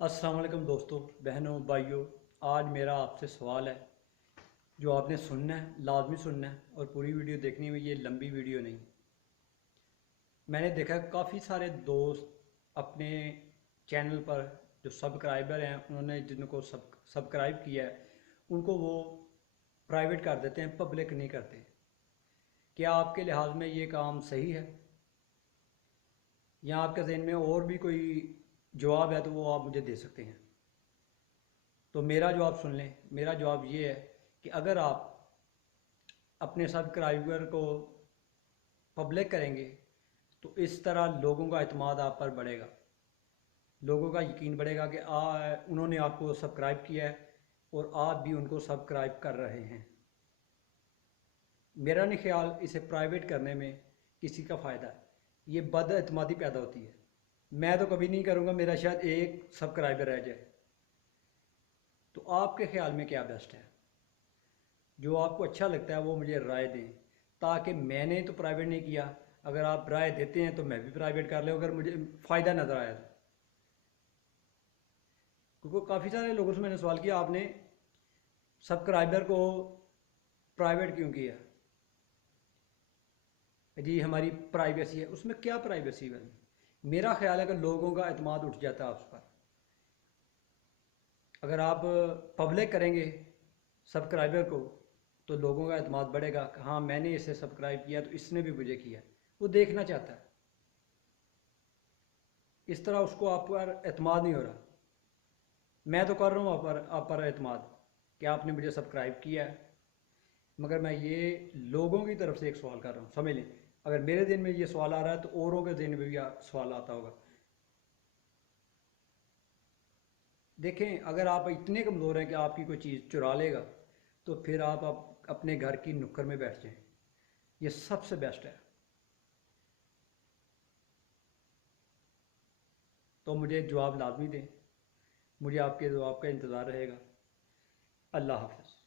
अस्सलाम वालेकुम दोस्तों, बहनों, भाइयों। आज मेरा आपसे सवाल है जो आपने सुनना है, लाजमी सुनना है और पूरी वीडियो देखनी है। ये लंबी वीडियो नहीं। मैंने देखा काफ़ी सारे दोस्त अपने चैनल पर जो सब्सक्राइबर हैं, उन्होंने जिनको सब्सक्राइब किया है उनको वो प्राइवेट कर देते हैं, पब्लिक नहीं करते। क्या आपके लिहाज में ये काम सही है, या आपके जहन में और भी कोई जवाब है तो वो आप मुझे दे सकते हैं? तो मेरा जवाब सुन लें। मेरा जवाब ये है कि अगर आप अपने सब्सक्राइबर को पब्लिक करेंगे तो इस तरह लोगों का एतमाद आप पर बढ़ेगा, लोगों का यकीन बढ़ेगा कि उन्होंने आपको सब्सक्राइब किया है और आप भी उनको सब्सक्राइब कर रहे हैं। मेरा नहीं ख्याल इसे प्राइवेट करने में किसी का फ़ायदा है। ये बदएतमादी पैदा होती है। मैं तो कभी नहीं करूँगा, मेरा शायद एक सब्सक्राइबर रह जाए। तो आपके ख्याल में क्या बेस्ट है? जो आपको अच्छा लगता है वो मुझे राय दें, ताकि मैंने तो प्राइवेट नहीं किया, अगर आप राय देते हैं तो मैं भी प्राइवेट कर लूँ अगर मुझे फ़ायदा नज़र आया तो। क्योंकि काफ़ी सारे लोगों से मैंने सवाल किया, आपने सब्सक्राइबर को प्राइवेट क्यों किया? जी हमारी प्राइवेसी है। उसमें क्या प्राइवेसी बनी? मेरा ख्याल है कि लोगों का एतमाद उठ जाता है उस पर। अगर आप पब्लिक करेंगे सब्सक्राइबर को तो लोगों का एतमाद बढ़ेगा कि हाँ, मैंने इसे सब्सक्राइब किया तो इसने भी मुझे किया। वो देखना चाहता है। इस तरह उसको आप पर एतमाद नहीं हो रहा। मैं तो कर रहा हूँ आप पर एतमाद कि आपने मुझे सब्सक्राइब किया है, मगर मैं ये लोगों की तरफ से एक सवाल कर रहा हूँ। समझ लें, अगर मेरे दिन में ये सवाल आ रहा है तो औरों के दिन में भी सवाल आता होगा। देखें, अगर आप इतने कमज़ोर हैं कि आपकी कोई चीज़ चुरा लेगा तो फिर आप अपने घर की नुक्कड़ में बैठ जाएं। ये सबसे बेस्ट है। तो मुझे जवाब लाजमी दें। मुझे आपके जवाब का इंतज़ार रहेगा। अल्लाह हाफ़िज़।